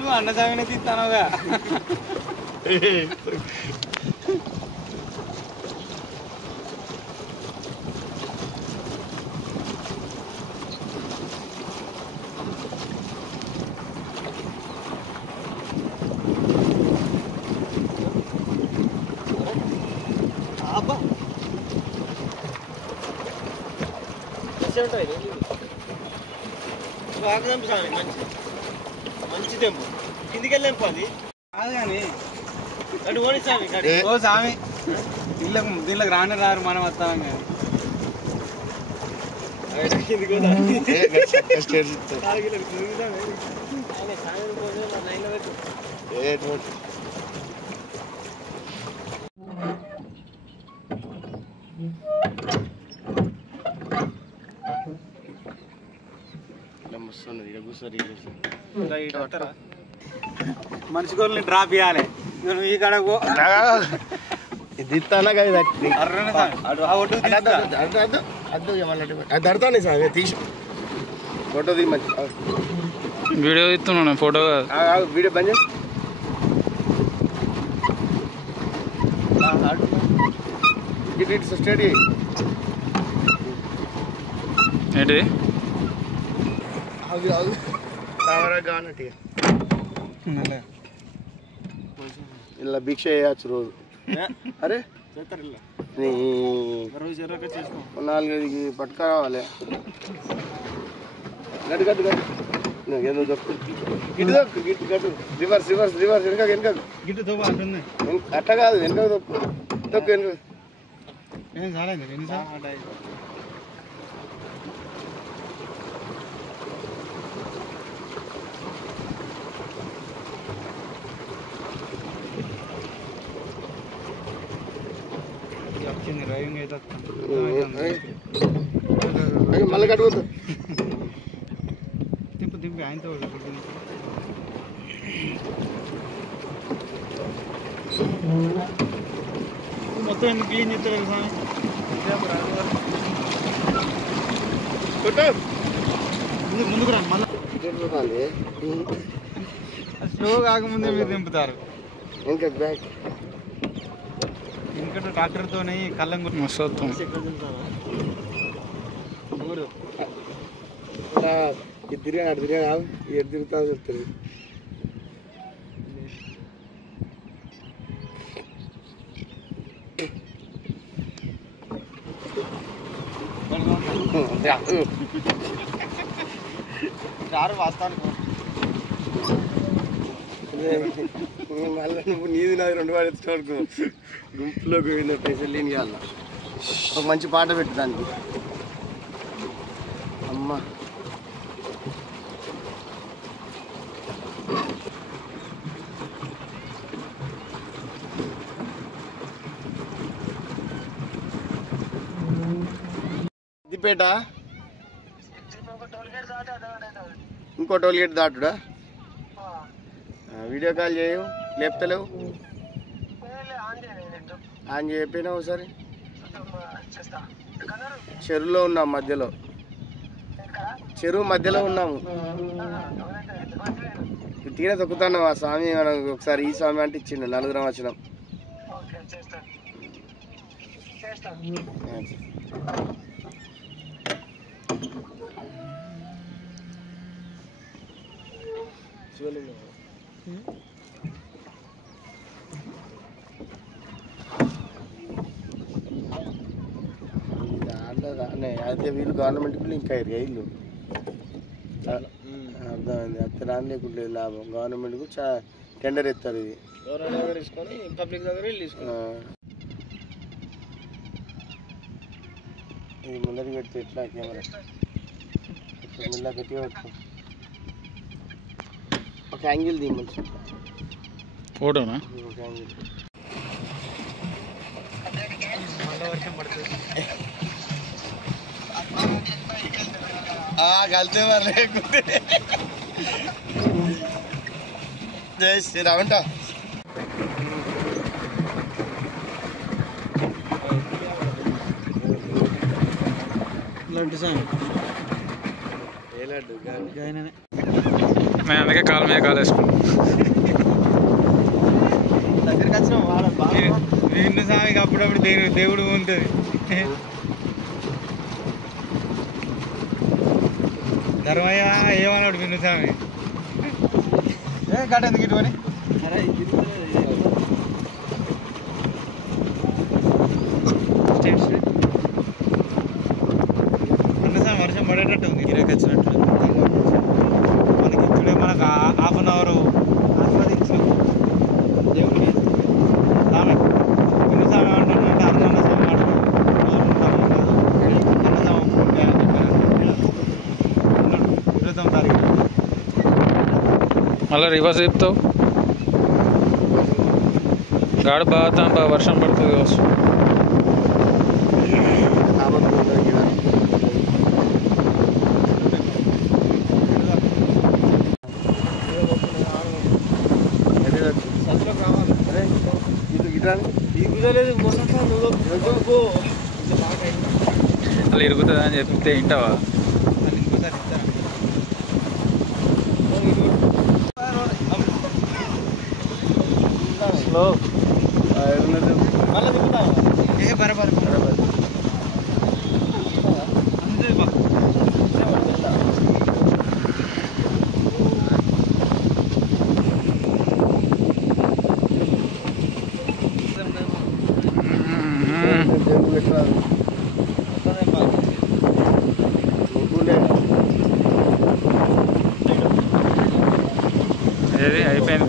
నువ్వు అన్నసామినే తీస్తానుగా మంచి తెంపు కిందికి వెళ్ళేంపు అది కాదు కానీ అటు ఓడి స్వామి ఓ స్వామి దీనిలోకి రాని రారు మనం వస్తాం కానీ కిందికి మనిషి కోళ్ళని డ్రాప్ చేయాలి నువ్వు ఈ కడకు దడతానే సార్ తీసి ఫోటో తీ మంచి వీడియో ఇస్తున్నాను ఫోటో వీడియో బంద్ స్టడీ ఏంటిది ఇలా భిక్ష చేయచ్చు రోజు అరే నాలుగైదుకి పట్టుక రావాలి గట్టు గట్టు గట్టు ఏదో చెప్పు గిట్టు దొక్కు గిట్టు గట్టు రివర్స్ రివర్స్ రివర్స్ వెనక వెనక గిట్టు తోపు అంటుంది అట్ట కాదు వెనక దొక్కు దొక్కు వెనక డ్రైవింగ్ అయితే మళ్ళీ కట్టుకోద్దు తిప్పు తిప్పి ఆయనతో మొత్తం ఎందుకు క్లీన్ చేస్తారు స్వామి ముందుకు రండి మళ్ళీ స్లో కాకముందే మీరు దింపుతారు ఇంకా బ్యాక్ ఎందుకంటే ట్రాక్టర్తోనే కళ్ళం మస్తు ఇది తిరిగా అటు తిరిగా కాదు ఎటు తిరుగుతా చెప్తుంది చారు వాస్తాను మళ్ళీ నువ్వు నీది నాది రెండు వాడు ఎత్తుకోడుకు గుంపులోకి పోయిన పైసలు లేని వాళ్ళ ఒక మంచి పాట పెట్టు దానికి అమ్మ సిద్దిపేట ఇంకో టోల్గేట్ దాటుడా వీడియో కాల్ చేయవు లేపుతలేవు ఆన్ చెప్పినా ఒకసారి చెరువులో ఉన్నాం మధ్యలో చెరువు మధ్యలో ఉన్నాము తీర తొక్కుతున్నాం ఆ స్వామి మనకు ఒకసారి ఈ స్వామి అంటే ఇచ్చిండు నలుగురం వచ్చినాం అయితే వీళ్ళు గవర్నమెంట్ ఇంకా ఇల్లు అర్థమైంది అత్త రాని లేకుండా లాభం గవర్నమెంట్కు టెండర్ ఎత్తారు ఇది తీసుకొని పబ్లిక్ దగ్గర ఇది ముందరికి పెడితే ఎట్లా కెమెరా మెల్లగా గట్టిగా పెట్టుకో ఒక యాంగిల్ ది మంచి ఫోటోనా ఒక యాంగిల్ గల్తే మరి జై శ్రీరామ్ అంట లడ్డు సార్ ఏ లడ్డు గాయననే నేను అందుకే కాలు మీద కాలు వేసుకున్నాను. దగ్గరికి వచ్చినాం వాడ బాగా విష్ణు స్వామికి అప్పుడప్పుడు దేవుడు ఉంటుంది. ధర్మయ్య ఏమన్నాడు విష్ణు స్వామి? గడ్డ ఎందుకు ఇటువని విష్ణు స్వామి వర్షం పడేటట్టు ఉంది. గిరాకి వచ్చినట్టు మనకి ఇప్పుడే మనకు హాఫ్ అన్ అవర్ ఆస్వాదించాం దేవుడిని. స్వామి విష్ణు స్వామి ఏమంటాడంటే అన్న స్వామి మళ్ళీ రివర్స్ చెప్తావు. గాడి బాగా వర్షం పడుతుంది కావచ్చు. అలా ఇరుగుతుంది అని చెప్తే వింటావా? ఇంకోసారి ఇస్తారా? స్లో మళ్ళీ తిప్పుతాను ఏ బరాబర్ అంతే బా. ఏది అయిపోయింది.